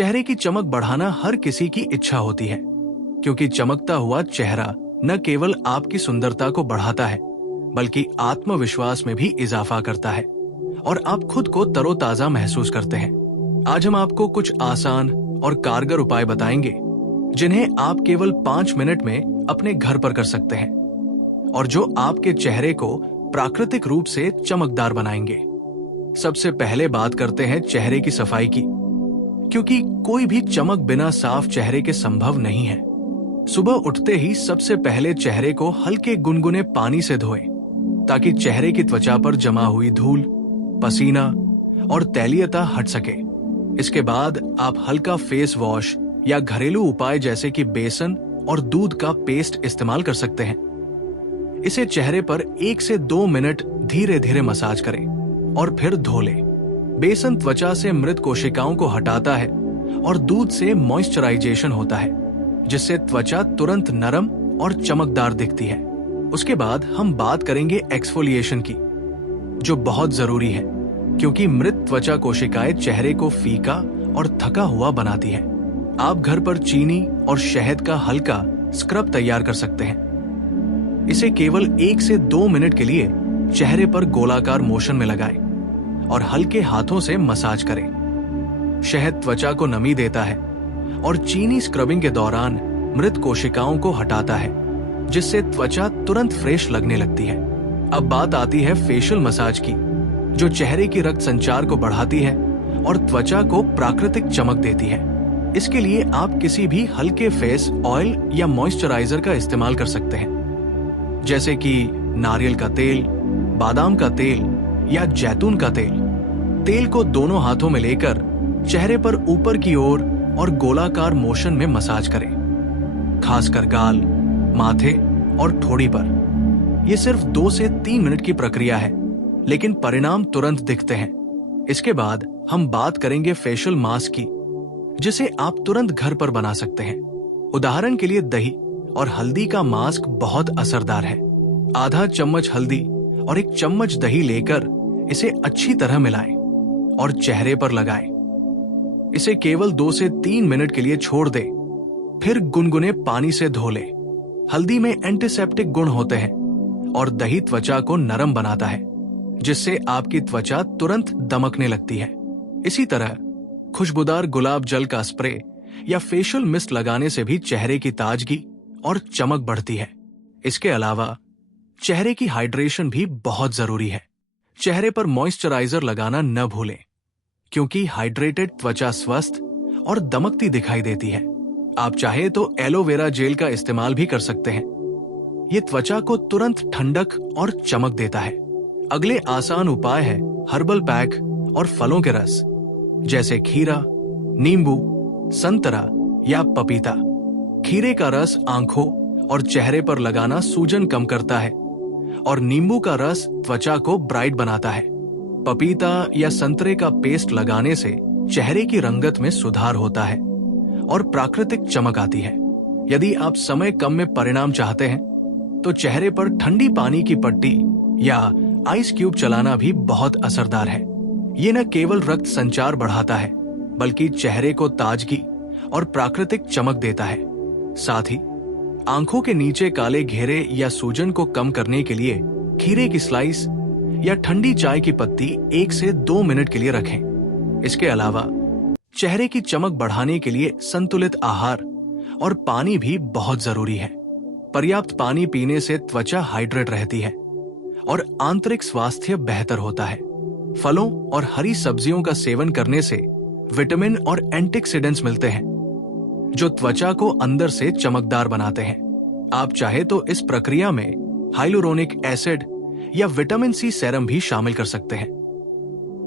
चेहरे की चमक बढ़ाना हर किसी की इच्छा होती है, क्योंकि चमकता हुआ चेहरा न केवल आपकी सुंदरता को बढ़ाता है, बल्कि आत्मविश्वास में भी इजाफा करता है और आप खुद को तरोताजा महसूस करते हैं। आज हम आपको कुछ आसान और कारगर उपाय बताएंगे, जिन्हें आप केवल 5 मिनट में अपने घर पर कर सकते हैं और जो आपके चेहरे को प्राकृतिक रूप से चमकदार बनाएंगे। सबसे पहले बात करते हैं चेहरे की सफाई की, क्योंकि कोई भी चमक बिना साफ चेहरे के संभव नहीं है। सुबह उठते ही सबसे पहले चेहरे को हल्के गुनगुने पानी से धोएं, ताकि चेहरे की त्वचा पर जमा हुई धूल, पसीना और तैलीयता हट सके। इसके बाद आप हल्का फेस वॉश या घरेलू उपाय जैसे कि बेसन और दूध का पेस्ट इस्तेमाल कर सकते हैं। इसे चेहरे पर 1 से 2 मिनट धीरे धीरे मसाज करें और फिर धो लें। बेसन त्वचा से मृत कोशिकाओं को हटाता है और दूध से मॉइस्चराइजेशन होता है, जिससे त्वचा तुरंत नरम और चमकदार दिखती है। उसके बाद हम बात करेंगे एक्सफोलिएशन की, जो बहुत जरूरी है, क्योंकि मृत त्वचा कोशिकाएं चेहरे को फीका और थका हुआ बनाती है। आप घर पर चीनी और शहद का हल्का स्क्रब तैयार कर सकते हैं। इसे केवल 1 से 2 मिनट के लिए चेहरे पर गोलाकार मोशन में लगाएं और हल्के हाथों से मसाज करें। शहद त्वचा को नमी देता है और चीनी स्क्रबिंग के दौरान मृत कोशिकाओं को हटाता है, जिससे त्वचा तुरंत फ्रेश लगने लगती है। अब बात आती है फेशियल मसाज की, जो चेहरे की रक्त संचार को बढ़ाती है और त्वचा को प्राकृतिक चमक देती है। इसके लिए आप किसी भी हल्के फेस ऑयल या मॉइस्चराइजर का इस्तेमाल कर सकते हैं, जैसे कि नारियल का तेल, बादाम का तेल या जैतून का तेल। तेल को दोनों हाथों में लेकर चेहरे पर ऊपर की ओर और गोलाकार मोशन में मसाज करें, खासकर गाल, माथे और ठोड़ी पर। यह सिर्फ 2 से 3 मिनट की प्रक्रिया है, लेकिन परिणाम तुरंत दिखते हैं। इसके बाद हम बात करेंगे फेशियल मास्क की, जिसे आप तुरंत घर पर बना सकते हैं। उदाहरण के लिए दही और हल्दी का मास्क बहुत असरदार है। आधा चम्मच हल्दी और 1 चम्मच दही लेकर इसे अच्छी तरह मिलाएं और चेहरे पर लगाएं। इसे केवल 2 से 3 मिनट के लिए छोड़ दें, फिर गुनगुने पानी से धो लें। हल्दी में एंटीसेप्टिक गुण होते हैं और दही त्वचा को नरम बनाता है, जिससे आपकी त्वचा तुरंत दमकने लगती है। इसी तरह खुशबूदार गुलाब जल का स्प्रे या फेशियल मिस्ट लगाने से भी चेहरे की ताजगी और चमक बढ़ती है। इसके अलावा चेहरे की हाइड्रेशन भी बहुत जरूरी है। चेहरे पर मॉइस्चराइजर लगाना न भूलें, क्योंकि हाइड्रेटेड त्वचा स्वस्थ और दमकती दिखाई देती है। आप चाहे तो एलोवेरा जेल का इस्तेमाल भी कर सकते हैं। ये त्वचा को तुरंत ठंडक और चमक देता है। अगले आसान उपाय है हर्बल पैक और फलों के रस, जैसे खीरा, नींबू, संतरा या पपीता। खीरे का रस आंखों और चेहरे पर लगाना सूजन कम करता है और नींबू का रस त्वचा को ब्राइट बनाता है। पपीता या संतरे का पेस्ट लगाने से चेहरे की रंगत में सुधार होता है और प्राकृतिक चमक आती है। यदि आप समय कम में परिणाम चाहते हैं, तो चेहरे पर ठंडी पानी की पट्टी या आइस क्यूब चलाना भी बहुत असरदार है। ये न केवल रक्त संचार बढ़ाता है, बल्कि चेहरे को ताजगी और प्राकृतिक चमक देता है। साथ ही आंखों के नीचे काले घेरे या सूजन को कम करने के लिए खीरे की स्लाइस या ठंडी चाय की पत्ती 1 से 2 मिनट के लिए रखें। इसके अलावा चेहरे की चमक बढ़ाने के लिए संतुलित आहार और पानी भी बहुत जरूरी है। पर्याप्त पानी पीने से त्वचा हाइड्रेट रहती है और आंतरिक स्वास्थ्य बेहतर होता है। फलों और हरी सब्जियों का सेवन करने से विटामिन और एंटीऑक्सीडेंट्स मिलते हैं, जो त्वचा को अंदर से चमकदार बनाते हैं। आप चाहे तो इस प्रक्रिया में हाइलुरोनिक एसिड या विटामिन सी सेरम भी शामिल कर सकते हैं।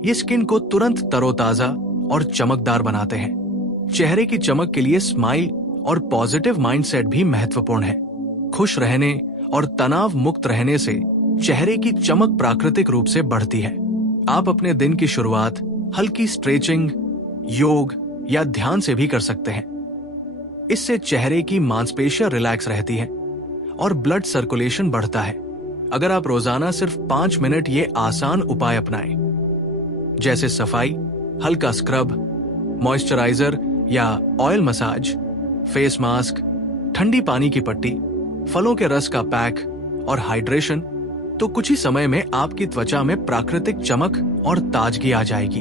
ये स्किन को तुरंत तरोताजा और चमकदार बनाते हैं। चेहरे की चमक के लिए स्माइल और पॉजिटिव माइंडसेट भी महत्वपूर्ण है। खुश रहने और तनाव मुक्त रहने से चेहरे की चमक प्राकृतिक रूप से बढ़ती है। आप अपने दिन की शुरुआत हल्की स्ट्रेचिंग, योग या ध्यान से भी कर सकते हैं। इससे चेहरे की मांसपेशियां रिलैक्स रहती हैं और ब्लड सर्कुलेशन बढ़ता है। अगर आप रोजाना सिर्फ 5 मिनट ये आसान उपाय अपनाएं, जैसे सफाई, हल्का स्क्रब, मॉइस्चराइजर या ऑयल मसाज, फेस मास्क, ठंडी पानी की पट्टी, फलों के रस का पैक और हाइड्रेशन, तो कुछ ही समय में आपकी त्वचा में प्राकृतिक चमक और ताजगी आ जाएगी।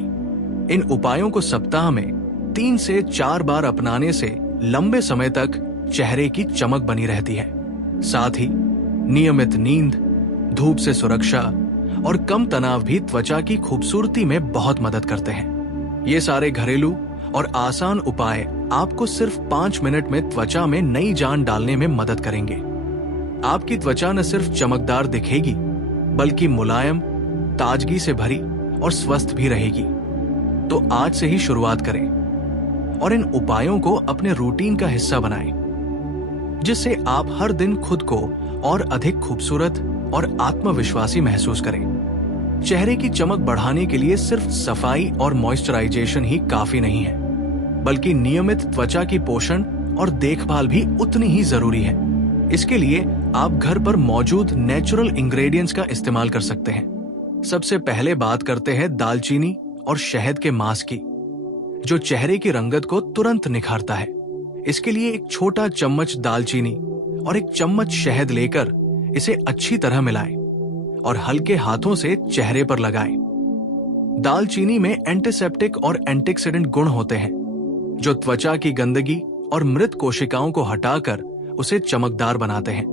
इन उपायों को सप्ताह में 3 से 4 बार अपनाने से लंबे समय तक चेहरे की चमक बनी रहती है। साथ ही नियमित नींद, धूप से सुरक्षा और कम तनाव भी त्वचा की खूबसूरती में बहुत मदद करते हैं। ये सारे घरेलू और आसान उपाय आपको सिर्फ 5 मिनट में त्वचा में नई जान डालने में मदद करेंगे। आपकी त्वचा न सिर्फ चमकदार दिखेगी, बल्कि मुलायम, ताजगी से भरी और स्वस्थ भी रहेगी। तो आज से ही शुरुआत करें और इन उपायों को अपने रूटीन का हिस्सा बनाएं, जिससे आप हर दिन खुद को और अधिक खूबसूरत और आत्मविश्वासी महसूस करें। चेहरे की चमक बढ़ाने के लिए सिर्फ सफाई और मॉइस्चराइजेशन ही काफी नहीं है, बल्कि नियमित त्वचा की पोषण और देखभाल भी उतनी ही जरूरी है। इसके लिए आप घर पर मौजूद नेचुरल इंग्रेडिएंट्स का इस्तेमाल कर सकते हैं। सबसे पहले बात करते हैं दालचीनी और शहद के मास्क की, जो चेहरे की रंगत को तुरंत निखारता है। इसके लिए एक छोटा चम्मच दालचीनी और एक चम्मच शहद लेकर इसे अच्छी तरह मिलाएं और हल्के हाथों से चेहरे पर लगाएं। दालचीनी में एंटीसेप्टिक और एंटीऑक्सीडेंट गुण होते हैं, जो त्वचा की गंदगी और मृत कोशिकाओं को हटाकर उसे चमकदार बनाते हैं,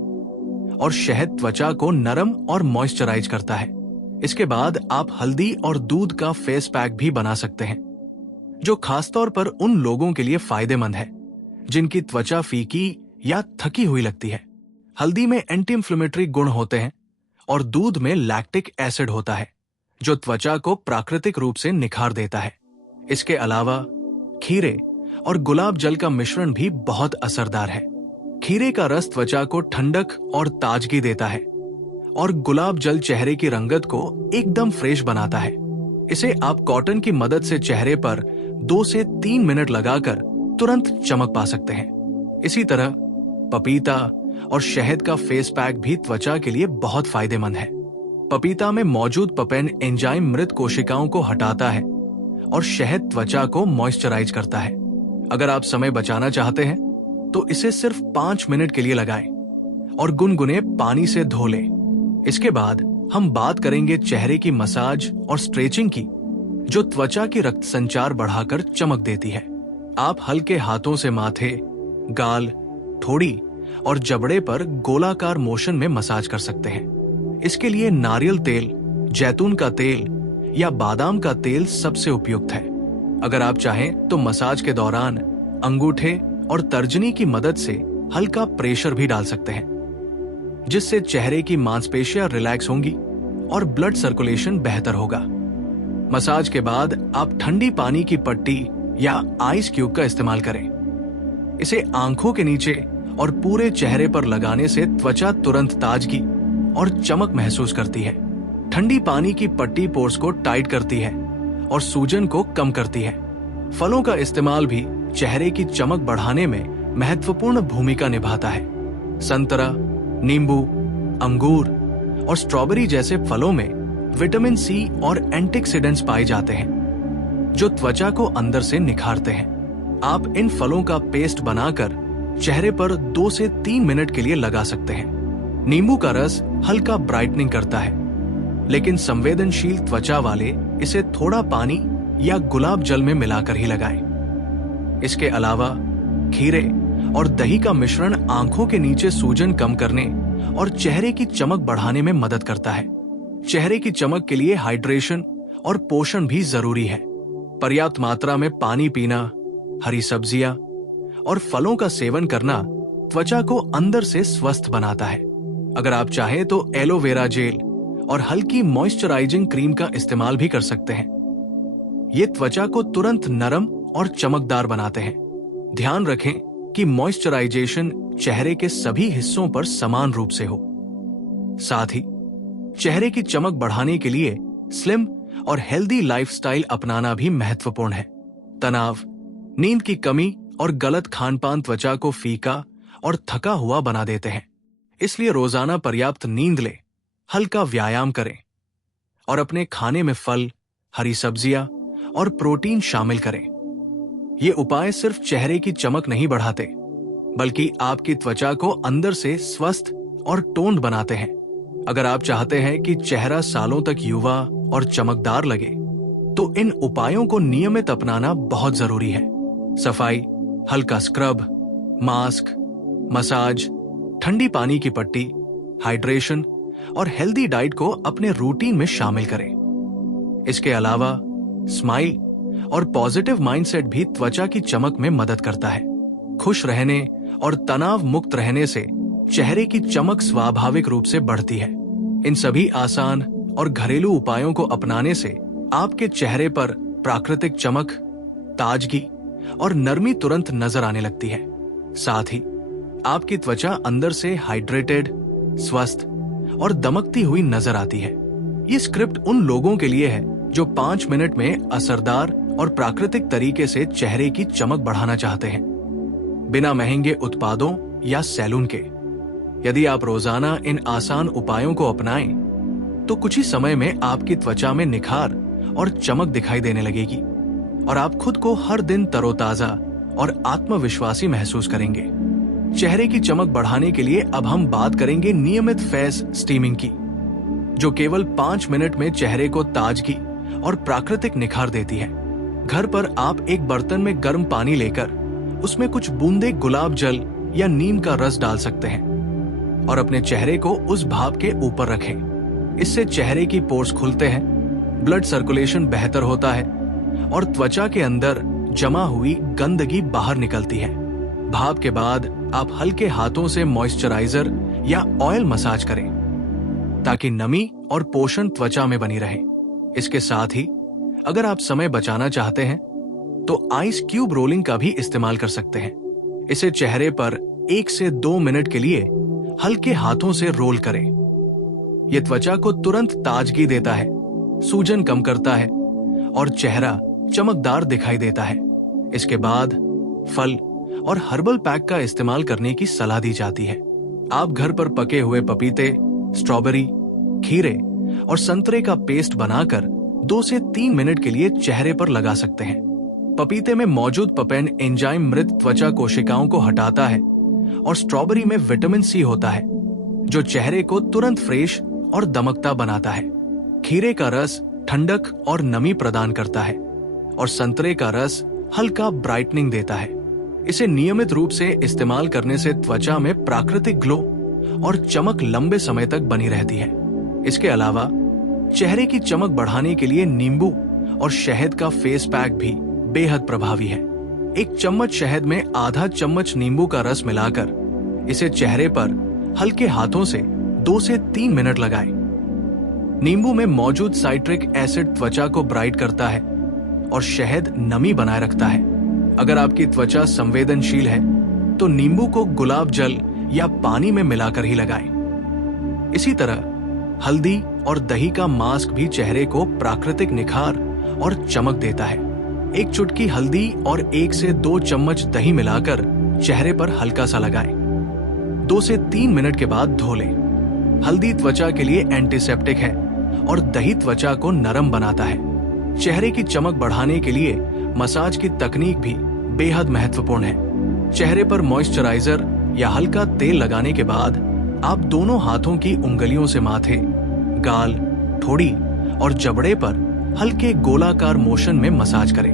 और शहद त्वचा को नरम और मॉइस्चराइज करता है। इसके बाद आप हल्दी और दूध का फेस पैक भी बना सकते हैं, जो खासतौर पर उन लोगों के लिए फायदेमंद है जिनकी त्वचा फीकी या थकी हुई लगती है। हल्दी में एंटी इंफ्लेमेटरी गुण होते हैं और दूध में लैक्टिक एसिड होता है, जो त्वचा को प्राकृतिक रूप से निखार देता है। इसके अलावा खीरे और गुलाब जल का मिश्रण भी बहुत असरदार है। खीरे का रस त्वचा को ठंडक और ताजगी देता है, और गुलाब जल चेहरे की रंगत को एकदम फ्रेश बनाता है। इसे आप कॉटन की मदद से चेहरे पर 2 से 3 मिनट लगाकर तुरंत चमक पा सकते हैं। इसी तरह पपीता और शहद का फेस पैक भी त्वचा के लिए बहुत फायदेमंद है। पपीता में मौजूद पपेन एंजाइम मृत कोशिकाओं को हटाता है और शहद त्वचा को मॉइस्चराइज करता है। अगर आप समय बचाना चाहते हैं तो इसे सिर्फ 5 मिनट के लिए लगाएं और गुनगुने पानी से धो लें। इसके बाद हम बात करेंगे चेहरे की मसाज और स्ट्रेचिंग की, जो त्वचा की रक्त संचार बढ़ाकर चमक देती है। आप हल्के हाथों से माथे, गाल, ठोड़ी और जबड़े पर गोलाकार मोशन में मसाज कर सकते हैं। इसके लिए नारियल तेल, जैतून का तेल या बादाम का तेल सबसे उपयुक्त है। अगर आप चाहें तो मसाज के दौरान अंगूठे और तर्जनी की मदद से हल्का प्रेशर भी डाल सकते हैं, जिससे चेहरे की मांसपेशियां रिलैक्स होंगी और ब्लड सर्कुलेशन बेहतर होगा। मसाज के बाद आप ठंडी पानी की पट्टी या आइस क्यूब का इस्तेमाल करें। इसे आंखों के नीचे और पूरे चेहरे पर लगाने से त्वचा तुरंत ताजगी और चमक महसूस करती है। ठंडी पानी की पट्टी पोर्स को टाइट करती है और सूजन को कम करती है। फलों का इस्तेमाल भी चेहरे की चमक बढ़ाने में महत्वपूर्ण भूमिका निभाता है। संतरा, नींबू, अंगूर और स्ट्रॉबेरी जैसे फलों में विटामिन सी और एंटीऑक्सीडेंट्स पाए जाते हैं, जो त्वचा को अंदर से निखारते हैं। आप इन फलों का पेस्ट बनाकर चेहरे पर 2 से 3 मिनट के लिए लगा सकते हैं। नींबू का रस हल्का ब्राइटनिंग करता है, लेकिन संवेदनशील त्वचा वाले इसे थोड़ा पानी या गुलाब जल में मिलाकर ही लगाएं। इसके अलावा खीरे और दही का मिश्रण आंखों के नीचे सूजन कम करने और चेहरे की चमक बढ़ाने में मदद करता है। चेहरे की चमक के लिए हाइड्रेशन और पोषण भी जरूरी है। पर्याप्त मात्रा में पानी पीना, हरी सब्जियां और फलों का सेवन करना त्वचा को अंदर से स्वस्थ बनाता है। अगर आप चाहें तो एलोवेरा जेल और हल्की मॉइस्चराइजिंग क्रीम का इस्तेमाल भी कर सकते हैं। ये त्वचा को तुरंत नरम और चमकदार बनाते हैं। ध्यान रखें कि मॉइस्चराइजेशन चेहरे के सभी हिस्सों पर समान रूप से हो। साथ ही चेहरे की चमक बढ़ाने के लिए स्लिम और हेल्दी लाइफस्टाइल अपनाना भी महत्वपूर्ण है। तनाव, नींद की कमी और गलत खानपान त्वचा को फीका और थका हुआ बना देते हैं। इसलिए रोजाना पर्याप्त नींद लें, हल्का व्यायाम करें और अपने खाने में फल, हरी सब्जियां और प्रोटीन शामिल करें। ये उपाय सिर्फ चेहरे की चमक नहीं बढ़ाते, बल्कि आपकी त्वचा को अंदर से स्वस्थ और टोन्ड बनाते हैं। अगर आप चाहते हैं कि चेहरा सालों तक युवा और चमकदार लगे, तो इन उपायों को नियमित अपनाना बहुत जरूरी है। सफाई, हल्का स्क्रब, मास्क, मसाज, ठंडी पानी की पट्टी, हाइड्रेशन और हेल्दी डाइट को अपने रूटीन में शामिल करें। इसके अलावा स्माइल और पॉजिटिव माइंडसेट भी त्वचा की चमक में मदद करता है। खुश रहने और तनाव मुक्त रहने से चेहरे की चमक स्वाभाविक रूप से बढ़ती है। इन सभी आसान और घरेलू उपायों को अपनाने से आपके चेहरे पर प्राकृतिक चमक, ताजगी और नरमी तुरंत नजर आने लगती है। साथ ही आपकी त्वचा अंदर से हाइड्रेटेड, स्वस्थ और दमकती हुई नजर आती है। ये स्क्रिप्ट उन लोगों के लिए है जो 5 मिनट में असरदार और प्राकृतिक तरीके से चेहरे की चमक बढ़ाना चाहते हैं, बिना महंगे उत्पादों या सैलून के। यदि आप रोजाना इन आसान उपायों को अपनाएं, तो कुछ ही समय में आपकी त्वचा में निखार और चमक दिखाई देने लगेगी और आप खुद को हर दिन तरोताजा और आत्मविश्वासी महसूस करेंगे। चेहरे की चमक बढ़ाने के लिए अब हम बात करेंगे नियमित फेस स्टीमिंग की, जो केवल 5 मिनट में चेहरे को ताजगी और प्राकृतिक निखार देती है। घर पर आप एक बर्तन में गर्म पानी लेकर उसमें कुछ बूंदे गुलाब जल या नीम का रस डाल सकते हैं और अपने चेहरे को उस भाप के ऊपर रखें। इससे चेहरे की पोर्स खुलते हैं, ब्लड सर्कुलेशन बेहतर होता है और त्वचा के अंदर जमा हुई गंदगी बाहर निकलती है। भाप के बाद आप हल्के हाथों से मॉइस्चराइजर या ऑयल मसाज करें, ताकि नमी और पोषण त्वचा में बनी रहे। इसके साथ ही अगर आप समय बचाना चाहते हैं, तो आइस क्यूब रोलिंग का भी इस्तेमाल कर सकते हैं। इसे चेहरे पर 1 से 2 मिनट के लिए हल्के हाथों से रोल करें। यह त्वचा को तुरंत ताजगी देता है, सूजन कम करता है और चेहरा चमकदार दिखाई देता है। इसके बाद फल और हर्बल पैक का इस्तेमाल करने की सलाह दी जाती है। आप घर पर पके हुए पपीते, स्ट्रॉबेरी, खीरे और संतरे का पेस्ट बनाकर 2 से 3 मिनट के लिए चेहरे पर लगा सकते हैं। पपीते में मौजूद पपेन एंजाइम मृत त्वचा कोशिकाओं को हटाता है और स्ट्रॉबेरी में विटामिन सी होता है, जो चेहरे को तुरंत फ्रेश और दमकता बनाता है। खीरे का रस ठंडक और नमी प्रदान करता है और संतरे का रस हल्का ब्राइटनिंग देता है। इसे नियमित रूप से इस्तेमाल करने से त्वचा में प्राकृतिक ग्लो और चमक लंबे समय तक बनी रहती है। इसके अलावा चेहरे की चमक बढ़ाने के लिए नींबू और शहद का फेस पैक भी बेहद प्रभावी है। 1 चम्मच शहद में आधा चम्मच नींबू का रस मिलाकर इसे चेहरे पर हल्के हाथों से 2 से 3 मिनट लगाएं। नींबू में मौजूद साइट्रिक एसिड त्वचा को ब्राइट करता है और शहद नमी बनाए रखता है। अगर आपकी त्वचा संवेदनशील है, तो नींबू को गुलाब जल या पानी में मिलाकर ही लगाएं। इसी तरह हल्दी और दही का मास्क भी चेहरे को प्राकृतिक निखार और चमक देता है। 1 चुटकी हल्दी और 1 से 2 चम्मच दही मिलाकर चेहरे पर हल्का सा लगाएं। 2 से 3 मिनट के बाद धो लें। हल्दी त्वचा के लिए एंटीसेप्टिक है और दही त्वचा को नरम बनाता है। चेहरे की चमक बढ़ाने के लिए मसाज की तकनीक भी बेहद महत्वपूर्ण है। चेहरे पर मॉइस्चराइजर या हल्का तेल लगाने के बाद आप दोनों हाथों की उंगलियों से माथे, गाल, ठोड़ी और जबड़े पर हल्के गोलाकार मोशन में मसाज करें।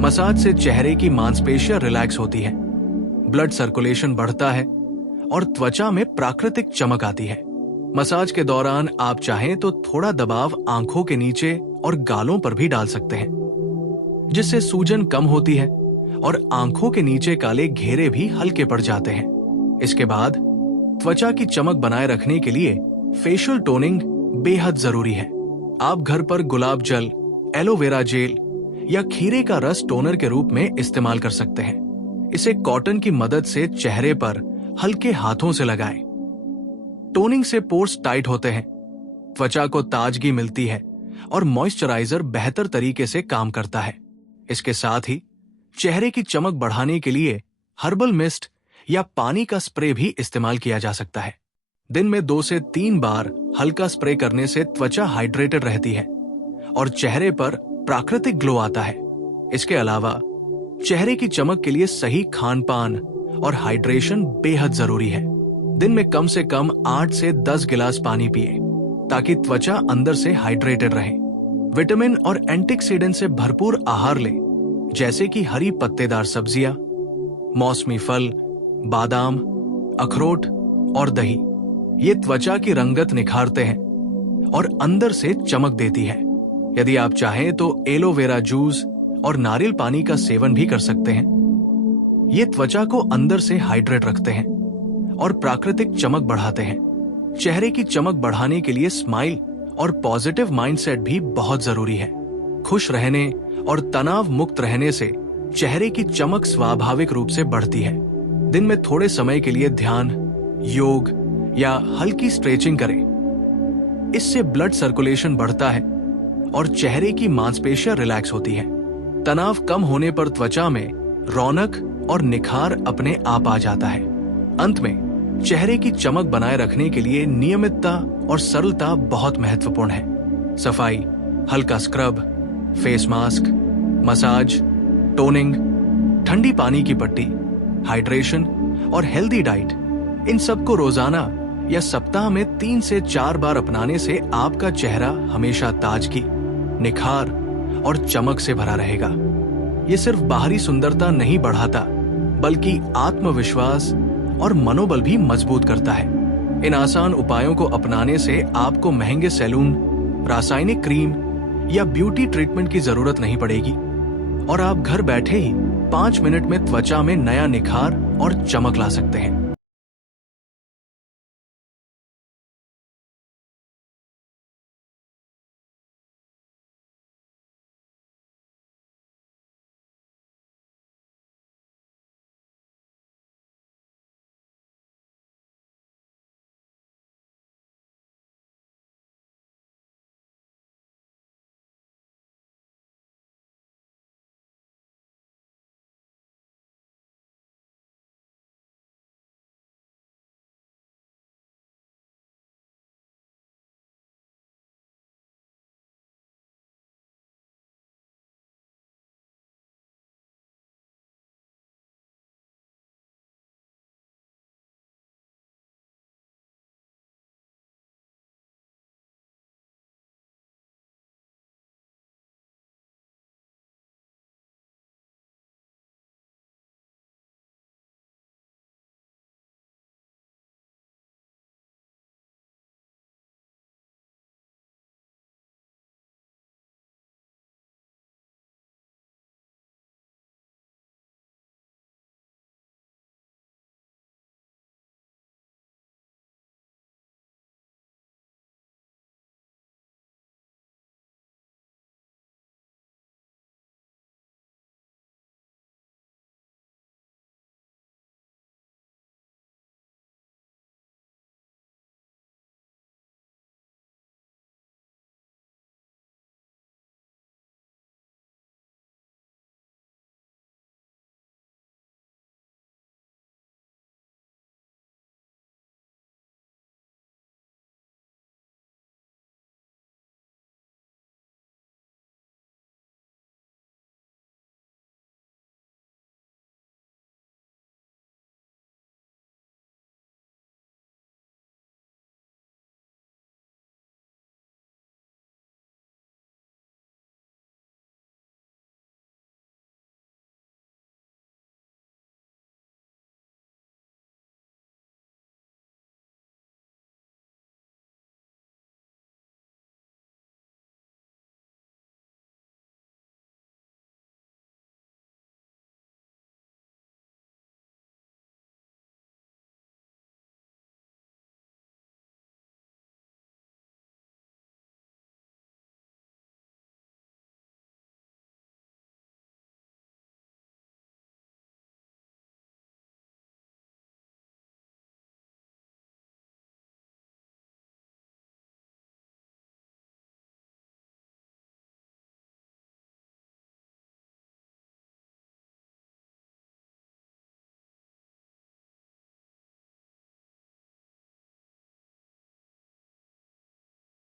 मसाज से चेहरे की मांसपेशियां रिलैक्स होती है, ब्लड सर्कुलेशन बढ़ता है और त्वचा में प्राकृतिक चमक आती है। मसाज के दौरान आप चाहें तो थोड़ा दबाव आंखों के नीचे और गालों पर भी डाल सकते हैं, जिससे सूजन कम होती है और आंखों के नीचे काले घेरे भी हल्के पड़ जाते हैं। इसके बाद त्वचा की चमक बनाए रखने के लिए फेशियल टोनिंग बेहद जरूरी है। आप घर पर गुलाब जल, एलोवेरा जेल या खीरे का रस टोनर के रूप में इस्तेमाल कर सकते हैं। इसे कॉटन की मदद से चेहरे पर हल्के हाथों से लगाएं। टोनिंग से पोर्स टाइट होते हैं, त्वचा को ताजगी मिलती है और मॉइस्चराइजर बेहतर तरीके से काम करता है। इसके साथ ही चेहरे की चमक बढ़ाने के लिए हर्बल मिस्ट या पानी का स्प्रे भी इस्तेमाल किया जा सकता है। दिन में 2 से 3 बार हल्का स्प्रे करने से त्वचा हाइड्रेटेड रहती है और चेहरे पर प्राकृतिक ग्लो आता है। इसके अलावा चेहरे की चमक के लिए सही खान पान और हाइड्रेशन बेहद जरूरी है। दिन में कम से कम 8 से 10 गिलास पानी पिए ताकि त्वचा अंदर से हाइड्रेटेड रहे। विटामिन और एंटीऑक्सीडेंट से भरपूर आहार लें, जैसे कि हरी पत्तेदार सब्जियां, मौसमी फल, बादाम, अखरोट और दही। ये त्वचा की रंगत निखारते हैं और अंदर से चमक देती है। यदि आप चाहें तो एलोवेरा जूस और नारियल पानी का सेवन भी कर सकते हैं। ये त्वचा को अंदर से हाइड्रेट रखते हैं और प्राकृतिक चमक बढ़ाते हैं। चेहरे की चमक बढ़ाने के लिए स्माइल और पॉजिटिव माइंडसेट भी बहुत जरूरी है। खुश रहने और तनाव मुक्त रहने से चेहरे की चमक स्वाभाविक रूप से बढ़ती है। दिन में थोड़े समय के लिए ध्यान, योग या हल्की स्ट्रेचिंग करें। इससे ब्लड सर्कुलेशन बढ़ता है और चेहरे की मांसपेशियां रिलैक्स होती हैं। तनाव कम होने पर त्वचा में रौनक और निखार अपने आप आ जाता है। अंत में चेहरे की चमक बनाए रखने के लिए नियमितता और सरलता बहुत महत्वपूर्ण है। सफाई, हल्का scrub, face mask, massage, toning, ठंडी पानी की पट्टी, हाइड्रेशन और हेल्दी डाइट, इन सब को रोजाना या सप्ताह में 3 से 4 बार अपनाने से आपका चेहरा हमेशा ताजगी, निखार और चमक से भरा रहेगा। ये सिर्फ बाहरी सुंदरता नहीं बढ़ाता, बल्कि आत्मविश्वास और मनोबल भी मजबूत करता है। इन आसान उपायों को अपनाने से आपको महंगे सैलून, रासायनिक क्रीम या ब्यूटी ट्रीटमेंट की जरूरत नहीं पड़ेगी और आप घर बैठे ही 5 मिनट में त्वचा में नया निखार और चमक ला सकते हैं।